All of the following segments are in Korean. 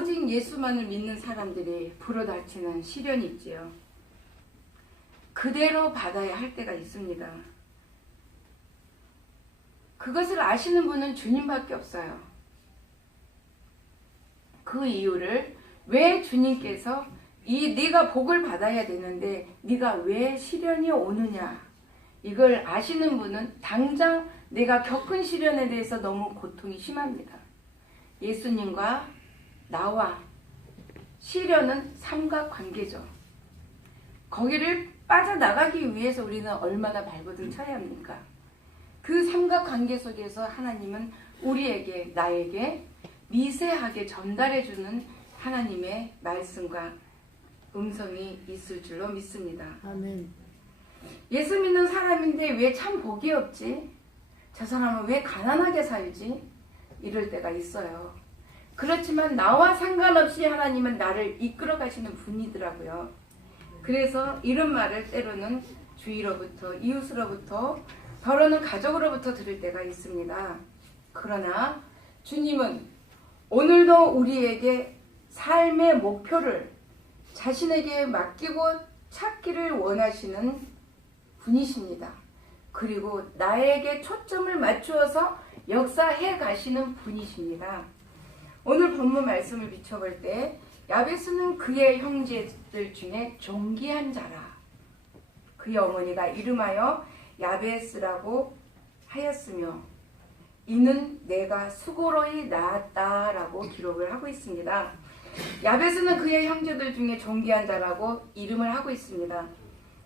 오직 예수만을 믿는 사람들이 불어닥치는 시련이 있지요. 그대로 받아야 할 때가 있습니다. 그것을 아시는 분은 주님밖에 없어요. 그 이유를 왜 주님께서 네가 복을 받아야 되는데 네가 왜 시련이 오느냐, 이걸 아시는 분은 당장 내가 겪은 시련에 대해서 너무 고통이 심합니다. 예수님과 나와 시련은 삼각관계죠. 거기를 빠져나가기 위해서 우리는 얼마나 발버둥 쳐야 합니까? 그 삼각관계 속에서 하나님은 우리에게, 나에게 미세하게 전달해주는 하나님의 말씀과 음성이 있을 줄로 믿습니다. 아멘. 예수 믿는 사람인데 왜 참 복이 없지? 저 사람은 왜 가난하게 살지? 이럴 때가 있어요. 그렇지만 나와 상관없이 하나님은 나를 이끌어 가시는 분이더라고요. 그래서 이런 말을 때로는 주위로부터, 이웃으로부터, 더러는 가족으로부터 들을 때가 있습니다. 그러나 주님은 오늘도 우리에게 삶의 목표를 자신에게 맡기고 찾기를 원하시는 분이십니다. 그리고 나에게 초점을 맞추어서 역사해 가시는 분이십니다. 오늘 본문 말씀을 비춰볼 때 야베스는 그의 형제들 중에 존귀한 자라. 그의 어머니가 이름하여 야베스라고 하였으며 이는 내가 수고로이 낳았다라고 기록을 하고 있습니다. 야베스는 그의 형제들 중에 존귀한 자라고 이름을 하고 있습니다.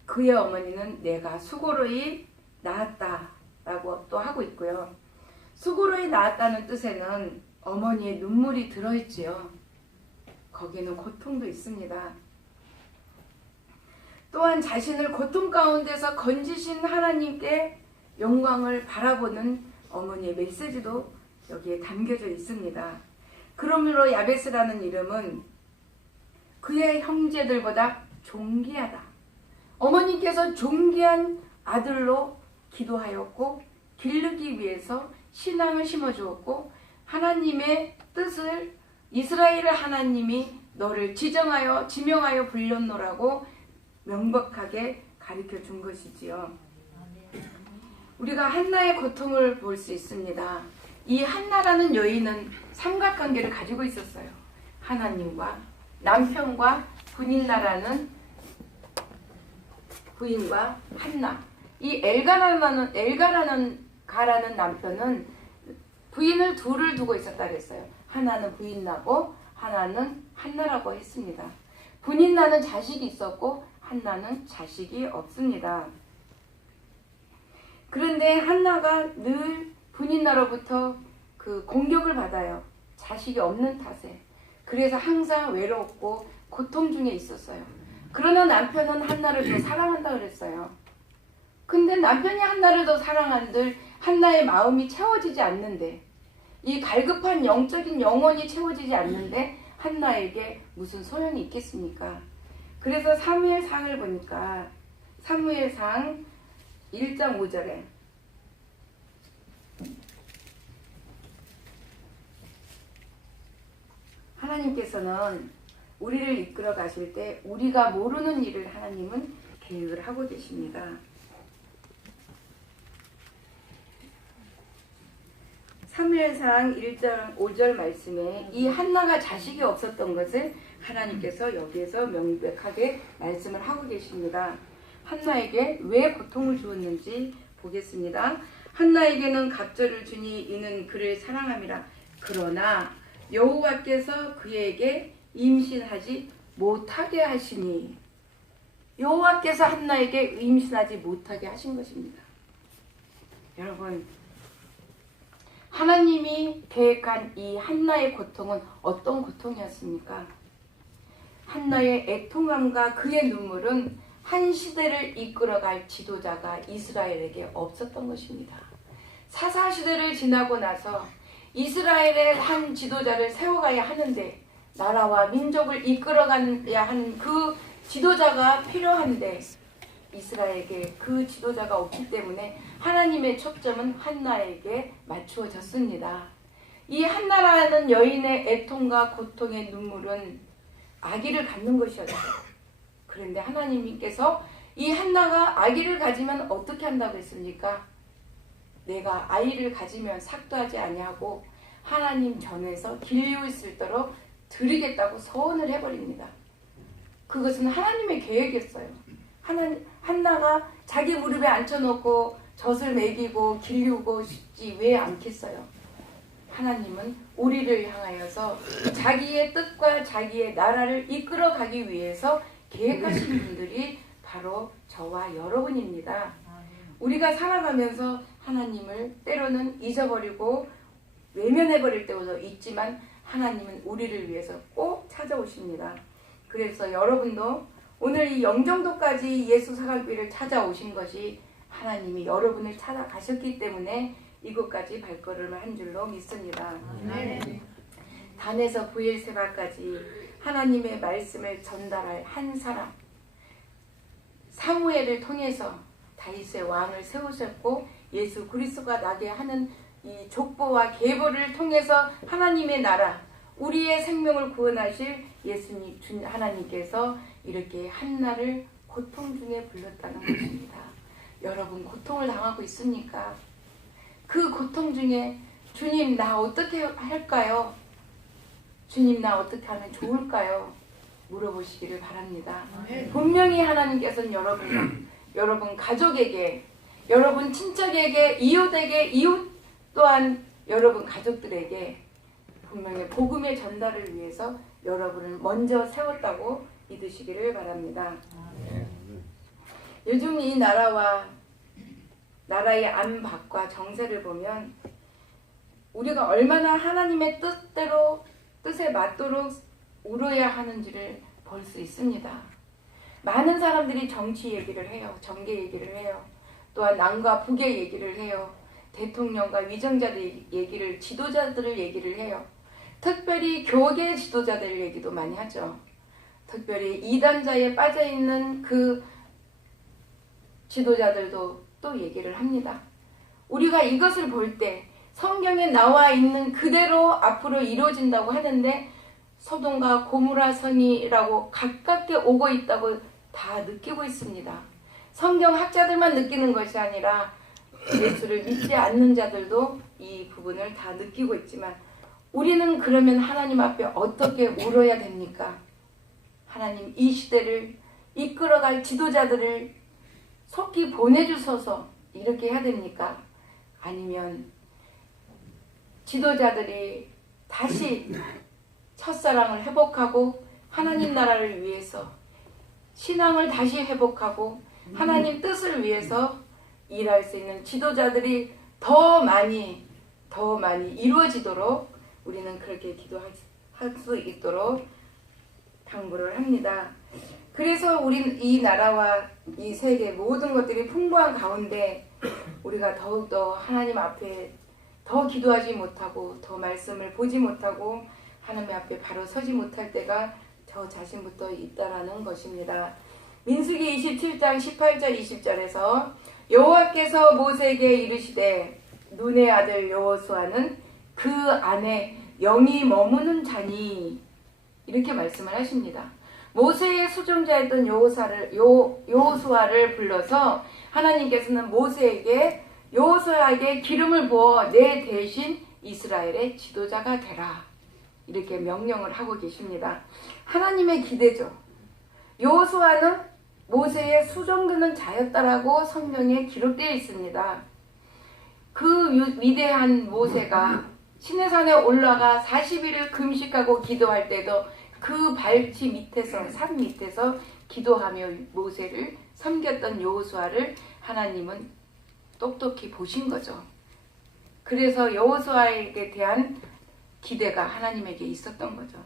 그의 어머니는 내가 수고로이 낳았다라고 또 하고 있고요. 수고로이 낳았다는 뜻에는 어머니의 눈물이 들어있지요. 거기는 고통도 있습니다. 또한 자신을 고통 가운데서 건지신 하나님께 영광을 바라보는 어머니의 메시지도 여기에 담겨져 있습니다. 그러므로 야베스라는 이름은 그의 형제들보다 존귀하다. 어머니께서 존귀한 아들로 기도하였고 기르기 위해서 신앙을 심어주었고 하나님의 뜻을 이스라엘의 하나님이 너를 지명하여 불렸노라고 명백하게 가르쳐 준 것이지요. 우리가 한나의 고통을 볼 수 있습니다. 이 한나라는 여인은 삼각관계를 가지고 있었어요. 하나님과 남편과 분인나라는 부인과 한나. 이 엘가라는 남편은 부인을 둘을 두고 있었다 그랬어요. 하나는 부인나고 하나는 한나라고 했습니다. 분인나는 자식이 있었고 한나는 자식이 없습니다. 그런데 한나가 늘 분인나로부터 그 공격을 받아요. 자식이 없는 탓에. 그래서 항상 외롭고 고통 중에 있었어요. 그러나 남편은 한나를 더 사랑한다 그랬어요. 근데 남편이 한나를 더 사랑한들 한나의 마음이 채워지지 않는데, 이 갈급한 영적인 영혼이 채워지지 않는데 한나에게 무슨 소용이 있겠습니까? 그래서 사무엘상을 보니까 사무엘상 1장 5절에 하나님께서는 우리를 이끌어 가실 때 우리가 모르는 일을 하나님은 계획을 하고 계십니다. 사무엘상 1장 5절 말씀에 이 한나가 자식이 없었던 것을 하나님께서 여기에서 명백하게 말씀을 하고 계십니다. 한나에게 왜 고통을 주었는지 보겠습니다. 한나에게는 갑절을 주니 이는 그를 사랑함이라. 그러나 여호와께서 그에게 임신하지 못하게 하시니, 여호와께서 한나에게 임신하지 못하게 하신 것입니다. 여러분, 하나님이 계획한 이 한나의 고통은 어떤 고통이었습니까? 한나의 애통함과 그의 눈물은 한 시대를 이끌어갈 지도자가 이스라엘에게 없었던 것입니다. 사사시대를 지나고 나서 이스라엘의 한 지도자를 세워가야 하는데, 나라와 민족을 이끌어가야 하는 그 지도자가 필요한데 이스라엘에게 그 지도자가 없기 때문에 하나님의 초점은 한나에게 맞추어졌습니다. 이 한나라는 여인의 애통과 고통의 눈물은 아기를 갖는 것이었어요. 그런데 하나님께서 이 한나가 아기를 가지면 어떻게 한다고 했습니까? 내가 아이를 가지면 삭도하지 아니하고 하나님 전에서 길리울 수 있도록 드리겠다고 서원을 해버립니다. 그것은 하나님의 계획이었어요. 한나가 자기 무릎에 앉혀놓고 젖을 먹이고 길리우고 싶지 왜 않겠어요? 하나님은 우리를 향하여서 자기의 뜻과 자기의 나라를 이끌어가기 위해서 계획하신 분들이 바로 저와 여러분입니다. 우리가 살아가면서 하나님을 때로는 잊어버리고 외면해버릴 때도 있지만 하나님은 우리를 위해서 꼭 찾아오십니다. 그래서 여러분도 오늘 이 영종도까지 예수 사랑교회를 찾아오신 것이 하나님이 여러분을 찾아가셨기 때문에 이곳까지 발걸음을 한 줄로 믿습니다. 단에서 부엘세바까지 하나님의 말씀을 전달할 한 사람, 사무엘을 통해서 다윗의 왕을 세우셨고 예수 그리스도가 나게 하는 이 족보와 계보를 통해서 하나님의 나라, 우리의 생명을 구원하실 예수님 하나님께서 이렇게 한나를 고통 중에 불렀다는 것입니다. 여러분 고통을 당하고 있습니까? 그 고통 중에 주님 나 어떻게 할까요? 주님 나 어떻게 하면 좋을까요? 물어보시기를 바랍니다. 분명히 하나님께서는 여러분 가족에게, 여러분 친척에게, 이웃에게, 이웃 또한 여러분 가족들에게 분명히 복음의 전달을 위해서 여러분을 먼저 세웠다고 믿으시기를 바랍니다. 요즘 이 나라의 안팎과 정세를 보면 우리가 얼마나 하나님의 뜻에 맞도록 울어야 하는지를 볼 수 있습니다. 많은 사람들이 정치 얘기를 해요. 정계 얘기를 해요. 또한 남과 북의 얘기를 해요. 대통령과 위정자들 얘기를, 지도자들을 얘기를 해요. 특별히 교계 지도자들 얘기도 많이 하죠. 특별히 이단자에 빠져있는 그 지도자들도 또 얘기를 합니다. 우리가 이것을 볼 때 성경에 나와 있는 그대로 앞으로 이루어진다고 하는데 소돔과 고모라 성이라고 가깝게 오고 있다고 다 느끼고 있습니다. 성경 학자들만 느끼는 것이 아니라 예수를 믿지 않는 자들도 이 부분을 다 느끼고 있지만 우리는 그러면 하나님 앞에 어떻게 울어야 됩니까? 하나님 이 시대를 이끌어갈 지도자들을 속히 보내주셔서 이렇게 해야 됩니까? 아니면 지도자들이 다시 첫사랑을 회복하고 하나님 나라를 위해서 신앙을 다시 회복하고 하나님 뜻을 위해서 일할 수 있는 지도자들이 더 많이 이루어지도록 우리는 그렇게 기도할 수 있도록 당부를 합니다. 그래서 우리는 이 나라와 이 세계 모든 것들이 풍부한 가운데 우리가 더욱더 하나님 앞에 더 기도하지 못하고 더 말씀을 보지 못하고 하나님 앞에 바로 서지 못할 때가 저 자신부터 있다라는 것입니다. 민수기 27장 18절 20절에서 여호와께서 모세에게 이르시되 눈의 아들 여호수아는 그 안에 영이 머무는 자니 이렇게 말씀을 하십니다. 모세의 수종자였던 여호수아를 불러서 하나님께서는 모세에게 여호수아에게 기름을 부어 내 대신 이스라엘의 지도자가 되라 이렇게 명령을 하고 계십니다. 하나님의 기대죠. 여호수아는 모세의 수종드는 자였다라고 성경에 기록되어 있습니다. 그 위대한 모세가 시내산에 올라가 40일을 금식하고 기도할 때도 그 발치 밑에서 산 밑에서 기도하며 모세를 섬겼던 여호수아를 하나님은 똑똑히 보신 거죠. 그래서 여호수아에게 대한 기대가 하나님에게 있었던 거죠.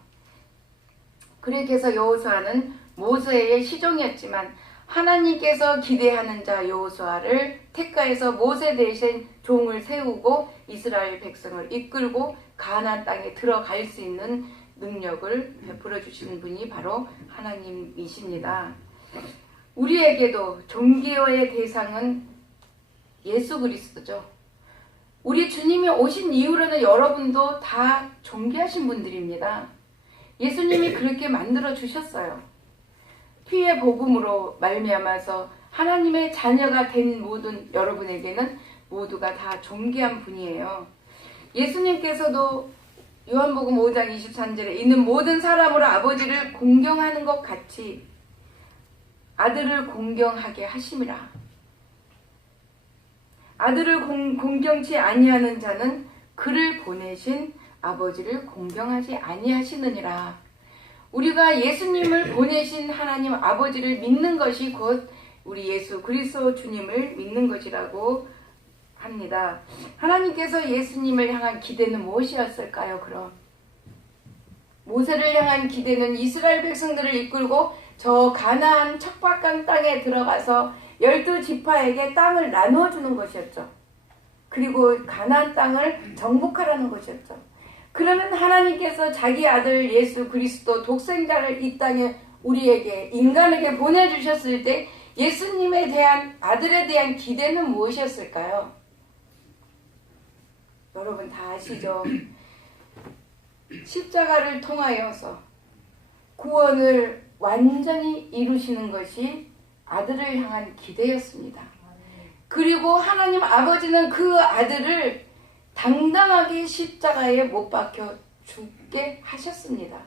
그래서 여호수아는 모세의 시종이었지만 하나님께서 기대하는 자 여호수아를 택하여서 모세 대신 종을 세우고 이스라엘 백성을 이끌고 가나안 땅에 들어갈 수 있는 능력을 베풀어 주시는 분이 바로 하나님이십니다. 우리에게도 종교의 대상은 예수 그리스도죠. 우리 주님이 오신 이후로는 여러분도 다 존귀하신 분들입니다. 예수님이 그렇게 만들어 주셨어요. 피의 복음으로 말미암아서 하나님의 자녀가 된 모든 여러분에게는 모두가 다 존귀한 분이에요. 예수님께서도 요한복음 5장 23절에 있는 모든 사람으로 아버지를 공경하는 것 같이 아들을 공경하게 하심이라. 아들을 공경치 아니하는 자는 그를 보내신 아버지를 공경하지 아니하시느니라. 우리가 예수님을 보내신 하나님 아버지를 믿는 것이 곧 우리 예수 그리스도 주님을 믿는 것이라고 합니다. 하나님께서 예수님을 향한 기대는 무엇이었을까요? 그럼 모세를 향한 기대는 이스라엘 백성들을 이끌고 저 가나안 척박한 땅에 들어가서 12지파에게 땅을 나누어주는 것이었죠. 그리고 가나안 땅을 정복하라는 것이었죠. 그러면 하나님께서 자기 아들 예수 그리스도 독생자를 이 땅에 우리에게 인간에게 보내주셨을 때 예수님에 대한 아들에 대한 기대는 무엇이었을까요? 여러분 다 아시죠? 십자가를 통하여서 구원을 완전히 이루시는 것이 아들을 향한 기대였습니다. 그리고 하나님 아버지는 그 아들을 당당하게 십자가에 못 박혀 죽게 하셨습니다.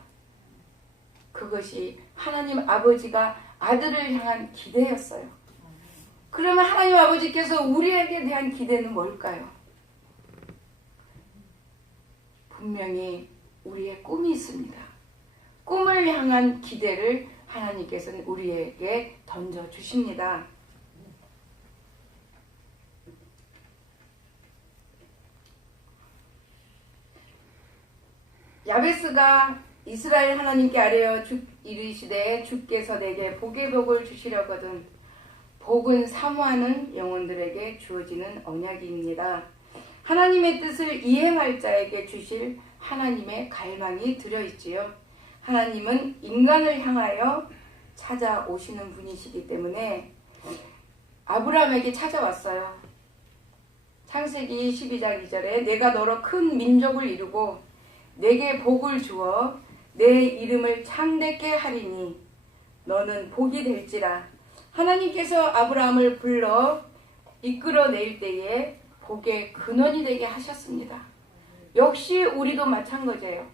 그것이 하나님 아버지가 아들을 향한 기대였어요. 그러면 하나님 아버지께서 우리에게 대한 기대는 뭘까요? 분명히 우리의 꿈이 있습니다. 꿈을 향한 기대를 하나님께서는 우리에게 던져주십니다. 야베스가 이스라엘 하나님께 아뢰어 이르시되 주께서 내게 복의 복을 주시려거든 복은 사모하는 영혼들에게 주어지는 언약입니다. 하나님의 뜻을 이행할 자에게 주실 하나님의 갈망이 들어있지요. 하나님은 인간을 향하여 찾아오시는 분이시기 때문에 아브라함에게 찾아왔어요. 창세기 12장 2절에 내가 너로 큰 민족을 이루고 내게 복을 주어 내 이름을 창대케 하리니 너는 복이 될지라. 하나님께서 아브라함을 불러 이끌어낼 때에 복의 근원이 되게 하셨습니다. 역시 우리도 마찬가지예요.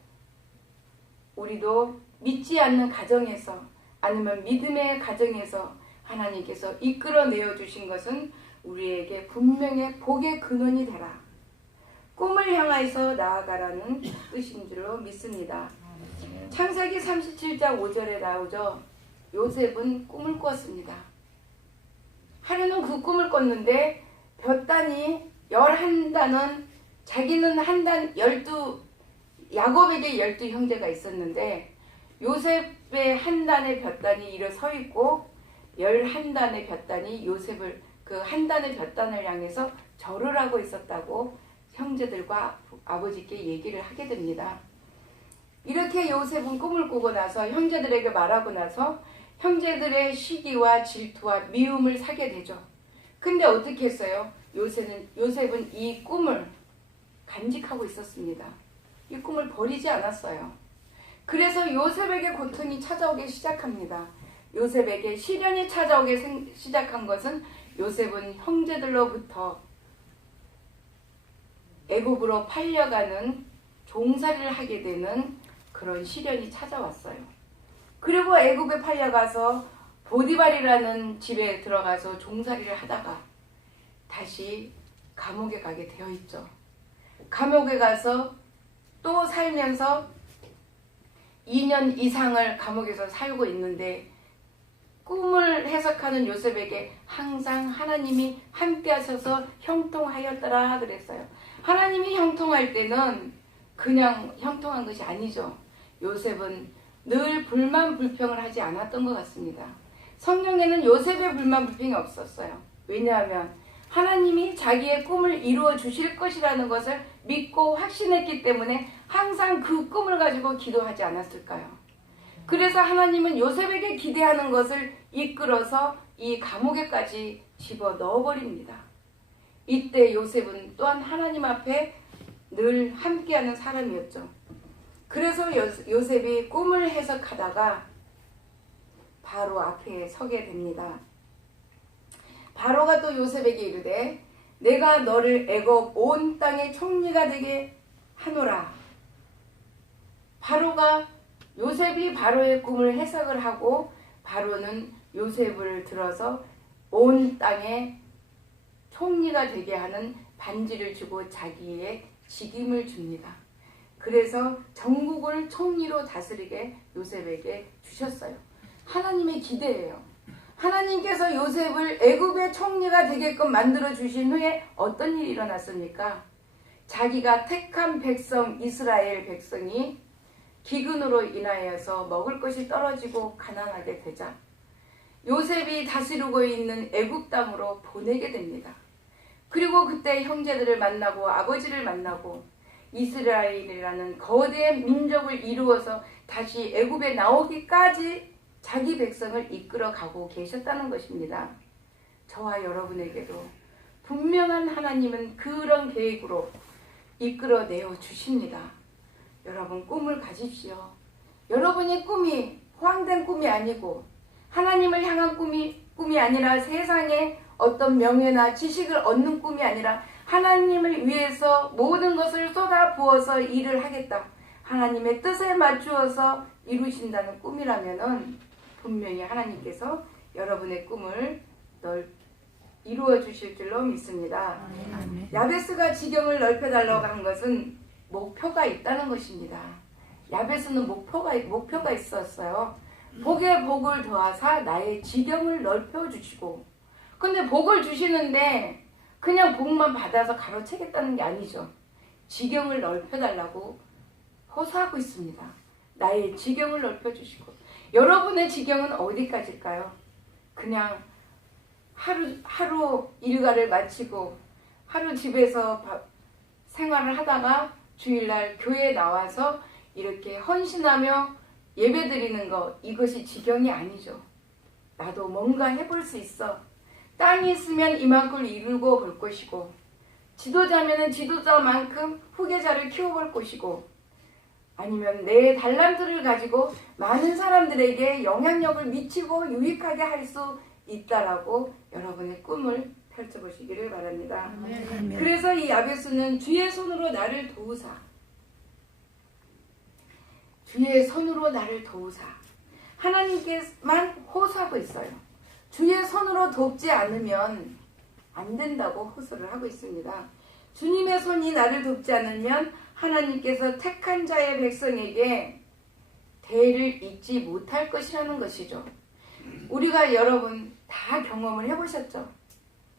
우리도 믿지 않는 가정에서 아니면 믿음의 가정에서 하나님께서 이끌어내어 주신 것은 우리에게 분명히 복의 근원이 되라. 꿈을 향해서 나아가라는 뜻인 줄로 믿습니다. 창세기 37장 5절에 나오죠. 요셉은 꿈을 꿨습니다. 하루는 그 꿈을 꿨는데 볕단이 11단은 자기는 한 단 12 야곱에게 12형제가 있었는데 요셉의 한 단의 볕단이 일어서 있고 11단의 볕단이 요셉을 그 한 단의 볕단을 향해서 절을 하고 있었다고 형제들과 아버지께 얘기를 하게 됩니다. 이렇게 요셉은 꿈을 꾸고 나서 형제들에게 말하고 나서 형제들의 시기와 질투와 미움을 사게 되죠. 근데 어떻게 했어요? 요셉은 이 꿈을 간직하고 있었습니다. 이 꿈을 버리지 않았어요. 그래서 요셉에게 고통이 찾아오기 시작합니다. 요셉에게 시련이 찾아오기 시작한 것은 요셉은 형제들로부터 애굽으로 팔려가는 종살이를 하게 되는 그런 시련이 찾아왔어요. 그리고 애굽에 팔려가서 보디발이라는 집에 들어가서 종살이를 하다가 다시 감옥에 가게 되어 있죠. 감옥에 가서 또 살면서 2년 이상을 감옥에서 살고 있는데 꿈을 해석하는 요셉에게 항상 하나님이 함께 하셔서 형통하였더라 그랬어요. 하나님이 형통할 때는 그냥 형통한 것이 아니죠. 요셉은 늘 불만 불평을 하지 않았던 것 같습니다. 성경에는 요셉의 불만 불평이 없었어요. 왜냐하면 하나님이 자기의 꿈을 이루어 주실 것이라는 것을 믿고 확신했기 때문에 항상 그 꿈을 가지고 기도하지 않았을까요? 그래서 하나님은 요셉에게 기대하는 것을 이끌어서 이 감옥에까지 집어 넣어버립니다. 이때 요셉은 또한 하나님 앞에 늘 함께하는 사람이었죠. 그래서 요셉이 꿈을 해석하다가 바로 앞에 서게 됩니다. 바로가 또 요셉에게 이르되 내가 너를 애굽 온 땅의 총리가 되게 하노라. 요셉이 바로의 꿈을 해석을 하고 바로는 요셉을 들어서 온 땅의 총리가 되게 하는 반지를 주고 자기의 직임을 줍니다. 그래서 전국을 총리로 다스리게 요셉에게 주셨어요. 하나님의 기대예요. 하나님께서 요셉을 애굽의 총리가 되게끔 만들어 주신 후에 어떤 일이 일어났습니까? 자기가 택한 백성 이스라엘 백성이 기근으로 인하여서 먹을 것이 떨어지고 가난하게 되자 요셉이 다스리고 있는 애굽 땅으로 보내게 됩니다. 그리고 그때 형제들을 만나고 아버지를 만나고 이스라엘이라는 거대한 민족을 이루어서 다시 애굽에 나오기까지 자기 백성을 이끌어 가고 계셨다는 것입니다. 저와 여러분에게도 분명한 하나님은 그런 계획으로 이끌어내어 주십니다. 여러분 꿈을 가집시오. 여러분의 꿈이 허황된 꿈이 아니고 하나님을 향한 꿈이 아니라 세상에 어떤 명예나 지식을 얻는 꿈이 아니라 하나님을 위해서 모든 것을 쏟아 부어서 일을 하겠다. 하나님의 뜻에 맞추어서 이루신다는 꿈이라면은 분명히 하나님께서 여러분의 꿈을 이루어 주실 줄로 믿습니다. 아멘. 야베스가 지경을 넓혀달라고 한 것은 목표가 있다는 것입니다. 야베스는 목표가 있었어요. 복에 복을 더하사 나의 지경을 넓혀주시고, 근데 복을 주시는데 그냥 복만 받아서 가로채겠다는 게 아니죠. 지경을 넓혀달라고 호소하고 있습니다. 나의 지경을 넓혀주시고. 여러분의 지경은 어디까지일까요? 그냥 하루 일과를 마치고 하루 집에서 생활을 하다가 주일날 교회에 나와서 이렇게 헌신하며 예배드리는 것, 이것이 지경이 아니죠. 나도 뭔가 해볼 수 있어. 땅이 있으면 이만큼 이루고 볼 것이고, 지도자면은 지도자만큼 후계자를 키워볼 것이고, 아니면 내 달란트를 가지고 많은 사람들에게 영향력을 미치고 유익하게 할 수 있다라고 여러분의 꿈을 펼쳐보시기를 바랍니다. 아멘. 그래서 이 야베스는 주의 손으로 나를 도우사, 주의 손으로 나를 도우사, 하나님께만 호소하고 있어요. 주의 손으로 돕지 않으면 안 된다고 호소를 하고 있습니다. 주님의 손이 나를 돕지 않으면 하나님께서 택한 자의 백성에게 대를 잇지 못할 것이라는 것이죠. 우리가 여러분 다 경험을 해보셨죠?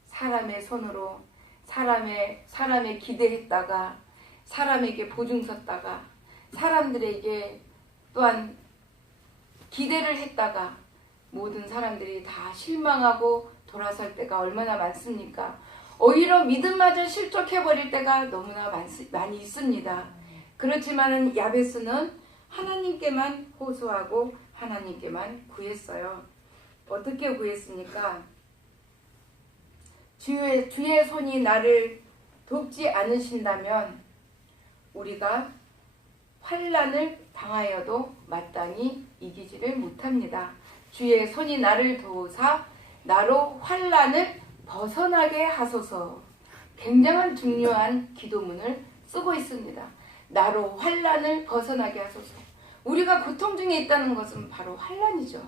사람의 손으로 사람의 기대했다가 사람에게 보증 섰다가 사람들에게 또한 기대를 했다가 모든 사람들이 다 실망하고 돌아설 때가 얼마나 많습니까? 오히려 믿음마저 실족해버릴 때가 너무나 많이 있습니다. 그렇지만 야베스는 하나님께만 호소하고 하나님께만 구했어요. 어떻게 구했습니까? 주의 손이 나를 돕지 않으신다면 우리가 환난을 당하여도 마땅히 이기지를 못합니다. 주의 손이 나를 도우사 나로 환난을 벗어나게 하소서. 굉장한 중요한 기도문을 쓰고 있습니다. 나로 환난을 벗어나게 하소서. 우리가 고통 중에 있다는 것은 바로 환난이죠.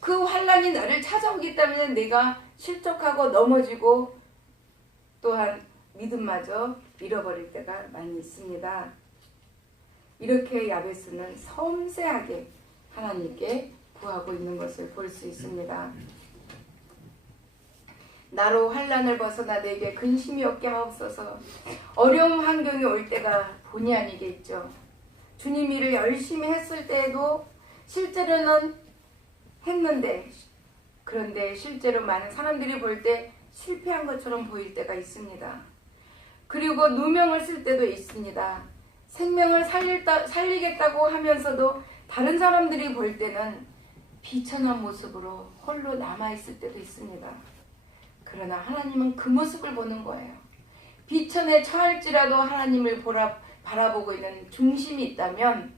그 환난이 나를 찾아오기 때문에 내가 실족하고 넘어지고 또한 믿음마저 잃어버릴 때가 많이 있습니다. 이렇게 야베스는 섬세하게 하나님께 구하고 있는 것을 볼 수 있습니다. 나로 환난을 벗어나 내게 근심이 없게 하옵소서. 어려운 환경이 올 때가 본의 아니게 있죠. 주님 일을 열심히 했을 때에도 실제로는 했는데, 그런데 실제로 많은 사람들이 볼 때 실패한 것처럼 보일 때가 있습니다. 그리고 누명을 쓸 때도 있습니다. 생명을 살리겠다고 하면서도 다른 사람들이 볼 때는 비천한 모습으로 홀로 남아있을 때도 있습니다. 그러나 하나님은 그 모습을 보는 거예요. 비천에 처할지라도 하나님을 바라보고 있는 중심이 있다면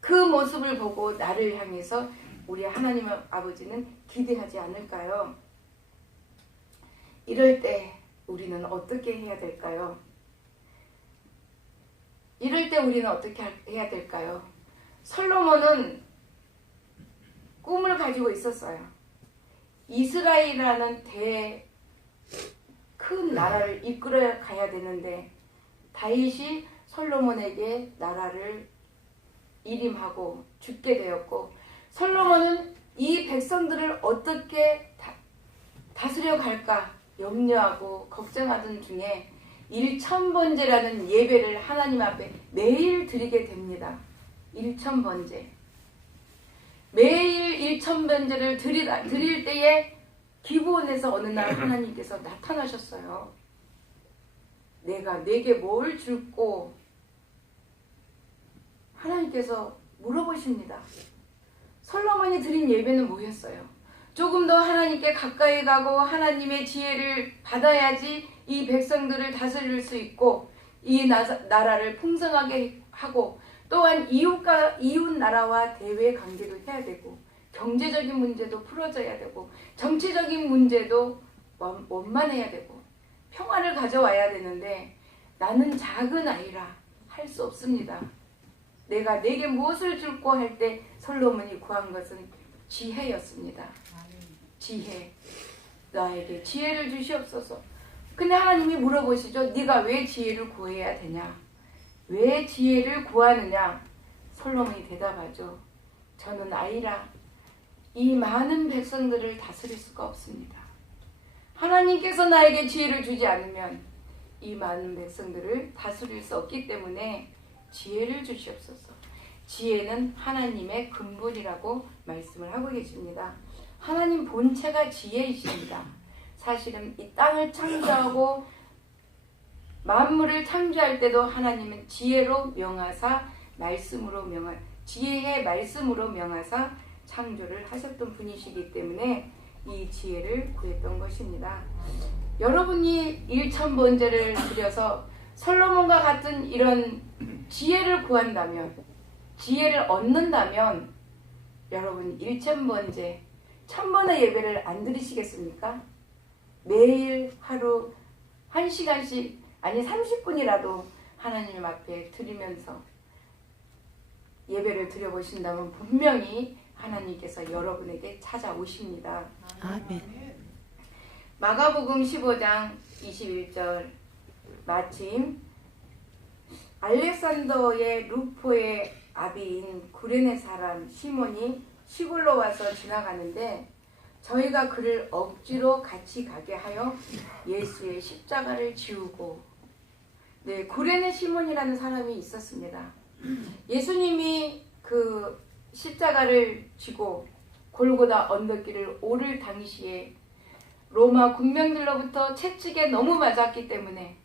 그 모습을 보고 나를 향해서 우리 하나님 아버지는 기대하지 않을까요? 이럴 때 우리는 어떻게 해야 될까요? 이럴 때 우리는 어떻게 해야 될까요? 솔로몬은 꿈을 가지고 있었어요. 이스라엘이라는 큰 나라를 이끌어 가야 되는데 다윗이 솔로몬에게 나라를 일임하고 죽게 되었고, 솔로몬은 이 백성들을 어떻게 다스려 갈까 염려하고 걱정하던 중에 일천번제라는 예배를 하나님 앞에 매일 드리게 됩니다. 일천번제. 매일 일천번제를 드릴 때에 기브온에서 어느 날 하나님께서 나타나셨어요. 내게 뭘 줄고 하나님께서 물어보십니다. 솔로몬이 드린 예배는 뭐였어요? 조금 더 하나님께 가까이 가고 하나님의 지혜를 받아야지 이 백성들을 다스릴 수 있고 이 나라를 풍성하게 하고, 또한 이웃 나라와 대외 관계도 해야 되고, 경제적인 문제도 풀어져야 되고, 정치적인 문제도 원만해야 되고, 평화를 가져와야 되는데 나는 작은 아이라 할 수 없습니다. 내게 무엇을 줄고 할 때 솔로몬이 구한 것은 지혜였습니다. 지혜. 나에게 지혜를 주시옵소서. 근데 하나님이 물어보시죠. 네가 왜 지혜를 구해야 되냐? 왜 지혜를 구하느냐? 솔로몬이 대답하죠. 저는 아이라 이 많은 백성들을 다스릴 수가 없습니다. 하나님께서 나에게 지혜를 주지 않으면 이 많은 백성들을 다스릴 수 없기 때문에 지혜를 주시옵소서. 지혜는 하나님의 근본이라고 말씀을 하고 계십니다. 하나님 본체가 지혜이십니다. 사실은 이 땅을 창조하고 만물을 창조할 때도 하나님은 지혜로 명하사 지혜의 말씀으로 명하사 창조를 하셨던 분이시기 때문에 이 지혜를 구했던 것입니다. 여러분이 일천번제를 드려서 솔로몬과 같은 이런 지혜를 구한다면, 지혜를 얻는다면 여러분 일천번제 1000번의 예배를 안 드리시겠습니까? 매일 하루 1시간씩 아니 30분이라도 하나님 앞에 드리면서 예배를 드려보신다면 분명히 하나님께서 여러분에게 찾아오십니다. 아멘. 마가복음 15장 21절 마침 알렉산더의 루포의 아비인 구레네 사람 시몬이 시골로 와서 지나가는데 저희가 그를 억지로 같이 가게 하여 예수의 십자가를 지우고, 구레네 시몬이라는 사람이 있었습니다. 예수님이 그 십자가를 지고 골고다 언덕길을 오를 당시에 로마 군병들로부터 채찍에 너무 맞았기 때문에,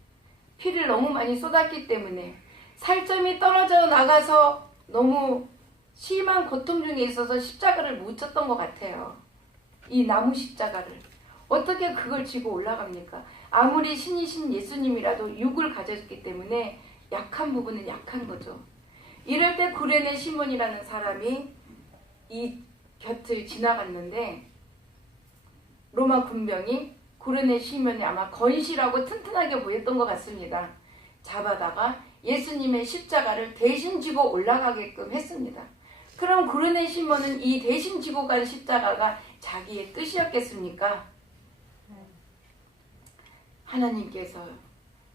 피를 너무 많이 쏟았기 때문에 살점이 떨어져 나가서 너무 심한 고통 중에 있어서 십자가를 못 졌던 것 같아요. 이 나무 십자가를 어떻게 그걸 지고 올라갑니까? 아무리 신이신 예수님이라도 육을 가졌기 때문에 약한 부분은 약한 거죠. 이럴 때 구레네 시몬이라는 사람이 이 곁을 지나갔는데 로마 군병이 구레네 시몬이 아마 건실하고 튼튼하게 보였던 것 같습니다. 잡아다가 예수님의 십자가를 대신 지고 올라가게끔 했습니다. 그럼 구레네 시몬은 이 대신 지고 간 십자가가 자기의 뜻이었겠습니까? 하나님께서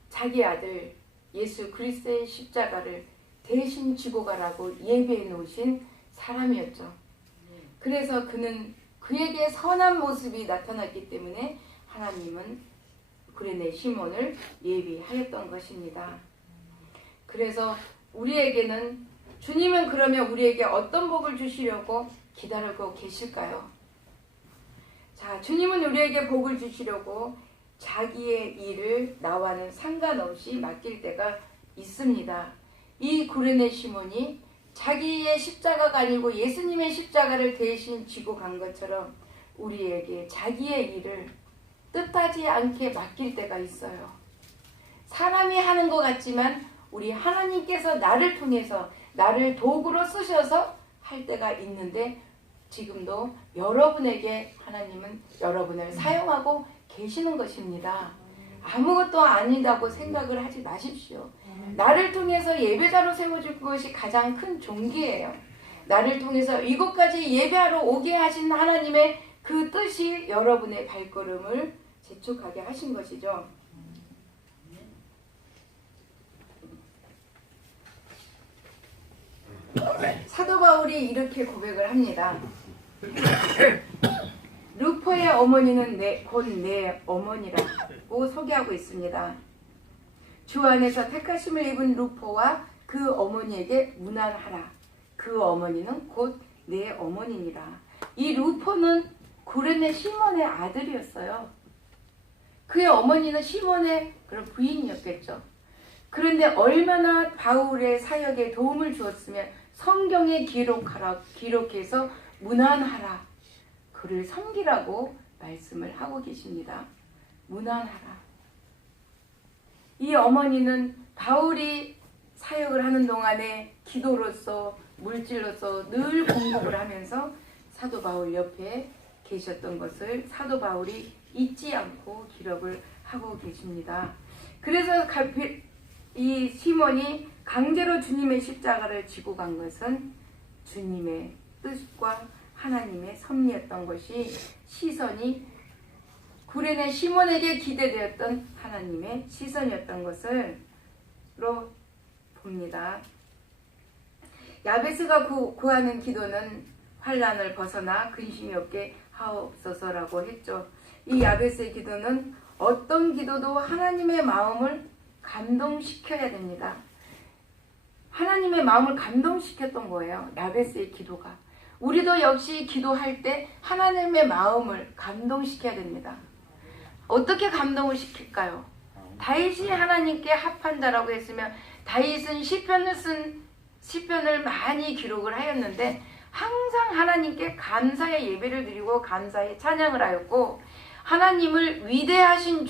자기 아들 예수 그리스도의 십자가를 대신 지고 가라고 예배해 놓으신 사람이었죠. 그래서 그에게 선한 모습이 나타났기 때문에 하나님은 구레네 시몬을 예비하였던 것입니다. 그래서 우리에게는 주님은 그러면 우리에게 어떤 복을 주시려고 기다리고 계실까요? 자, 주님은 우리에게 복을 주시려고 자기의 일을 나와는 상관없이 맡길 때가 있습니다. 이 구레네 시몬이 자기의 십자가가 아니고 예수님의 십자가를 대신 지고 간 것처럼 우리에게 자기의 일을 뜻하지 않게 맡길 때가 있어요. 사람이 하는 것 같지만 우리 하나님께서 나를 통해서 나를 도구로 쓰셔서 할 때가 있는데 지금도 여러분에게 하나님은 여러분을 사용하고 계시는 것입니다. 아무것도 아니다고 생각을 하지 마십시오. 나를 통해서 예배자로 세워줄 것이 가장 큰 종기예요. 나를 통해서 이곳까지 예배하러 오게 하신 하나님의 그 뜻이 여러분의 발걸음을 재촉하게 하신 것이죠. 사도 바울이 이렇게 고백을 합니다. 루포의 어머니는 곧 내 어머니라고 소개하고 있습니다. 주 안에서 택하심을 입은 루포와 그 어머니에게 문안하라. 그 어머니는 곧 내 어머니니라. 이 루포는 구레네 시몬의 아들이었어요. 그의 어머니는 시몬의 그런 부인이었겠죠. 그런데 얼마나 바울의 사역에 도움을 주었으면 성경에 기록해서 문안하라. 그를 섬기라고 말씀을 하고 계십니다. 문안하라. 이 어머니는 바울이 사역을 하는 동안에 기도로서 물질로서 늘 공급을 하면서 사도 바울 옆에 계셨던 것을 사도 바울이 잊지 않고 기록을 하고 계십니다. 그래서 이 시몬이 강제로 주님의 십자가를 지고 간 것은 주님의 뜻과 하나님의 섭리였던 것이 시선이 구레네 시몬에게 기대되었던 하나님의 시선이었던 것으로 봅니다. 야베스가 구하는 기도는 환난을 벗어나 근심이 없게 하옵소서라고 했죠. 이 야베스의 기도는 어떤 기도도 하나님의 마음을 감동시켜야 됩니다. 하나님의 마음을 감동시켰던 거예요. 야베스의 기도가. 우리도 역시 기도할 때 하나님의 마음을 감동시켜야 됩니다. 어떻게 감동을 시킬까요? 다윗이 하나님께 합한 자라고 했으면 다윗은 시편을 많이 기록을 하였는데 항상 하나님께 감사의 예배를 드리고 감사의 찬양을 하였고 하나님을 위대하신